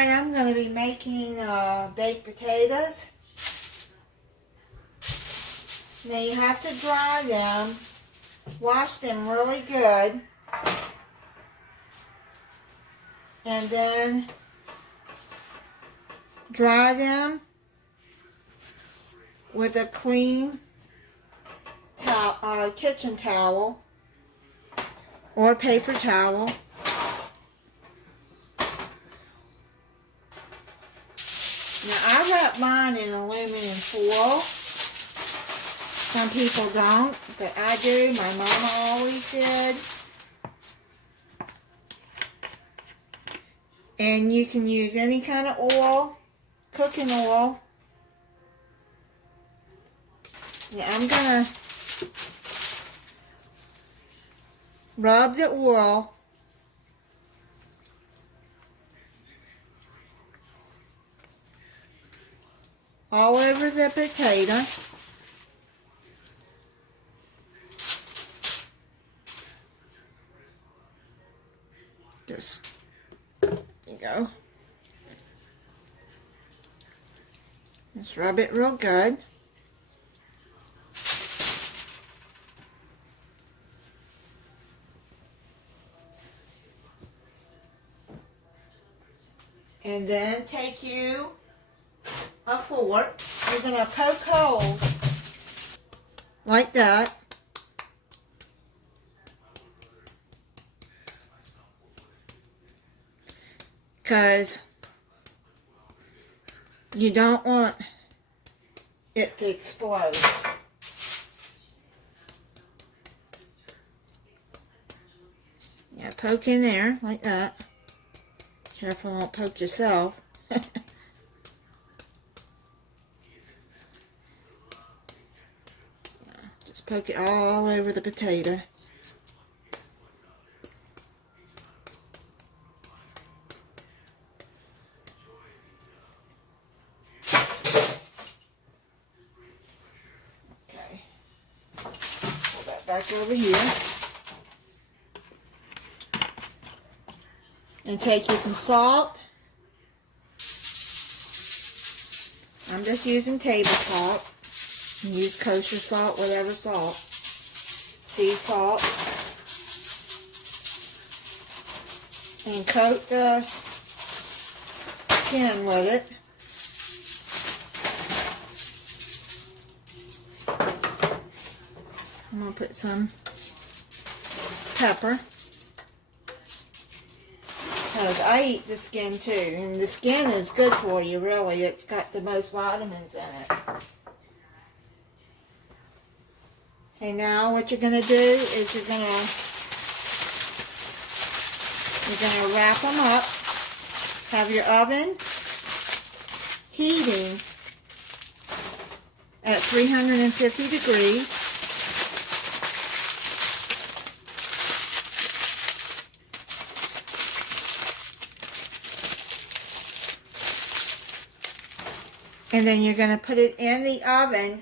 Tonight I'm going to be making baked potatoes. Now you have to dry them, wash them really good, and then dry them with a clean kitchen towel or paper towel. Now I wrap mine in aluminum foil. Some people don't, but I do. My mama always did. And you can use any kind of oil, cooking oil. Yeah, I'm gonna rub the oil all over the potato. Just, there you go. Just rub it real good. And then take you a fork. You're going to poke holes like that. Because you don't want it to explode. Yeah, poke in there like that. Careful, don't poke yourself. Yeah, just poke it all over the potato. Okay, pull that back over here. And take you some salt. I'm just using table salt. You can use kosher salt, whatever salt. Sea salt. And coat the skin with it. I'm going to put some pepper. Because I eat the skin too, and the skin is good for you, really. It's got the most vitamins in it. Okay, now what you're going to do is you're going to wrap them up. Have your oven heating at 350 degrees. And then you're going to put it in the oven.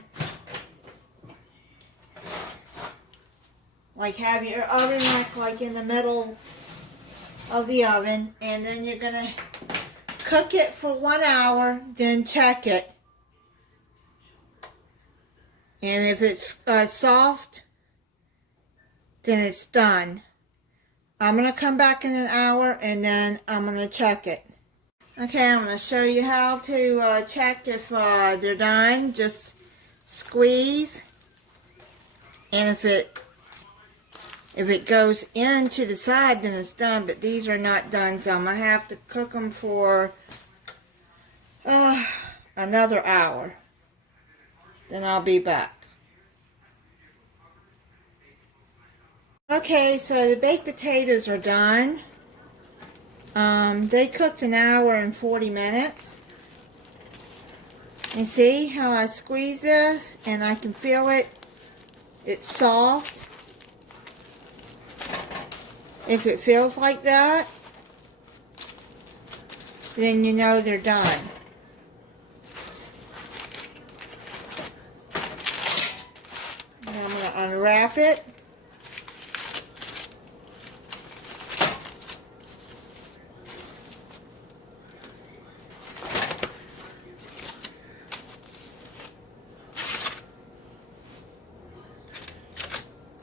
Like have your oven like in the middle of the oven. And then you're going to cook it for 1 hour. Then check it. And if it's soft, then it's done. I'm going to come back in an hour and then I'm going to check it. Okay, I'm going to show you how to check if they're done. Just squeeze, and if it goes into the side, then it's done. But these are not done, so I'm going to have to cook them for another hour. Then I'll be back. Okay, so the baked potatoes are done. They cooked 1 hour and 40 minutes. And see how I squeeze this and I can feel it. It's soft. If it feels like that, then you know they're done. Now I'm going to unwrap it.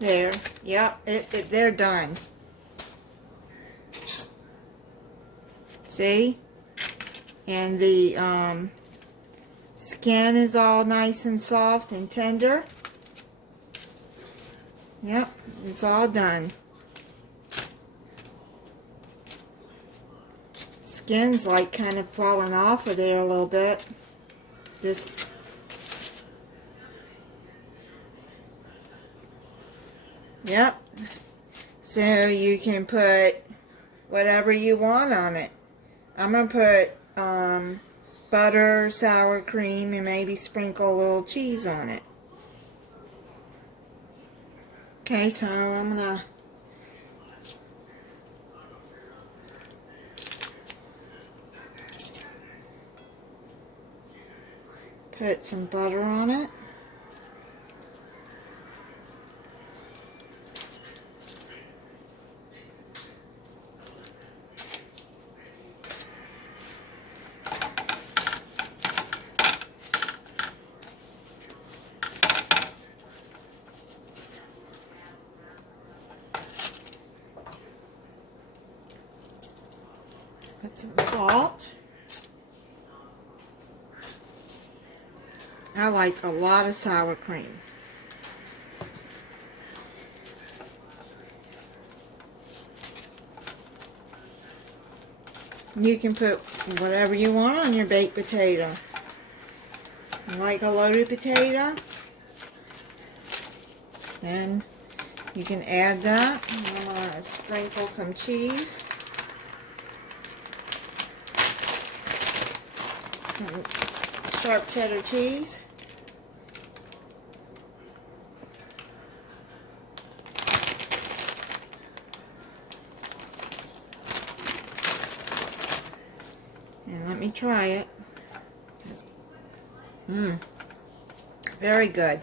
There. Yep, they're done. See? And the skin is all nice and soft and tender. Yep, it's all done. Skin's like kind of falling off of there a little bit. Just yep. So you can put whatever you want on it. I'm gonna put butter, sour cream, and maybe sprinkle a little cheese on it. Okay, so I'm gonna put some butter on it. Put some salt. I like a lot of sour cream. You can put whatever you want on your baked potato. You like a loaded potato? Then you can add that. I'm going to sprinkle some cheese. Some sharp cheddar cheese. And let me try it. Very good.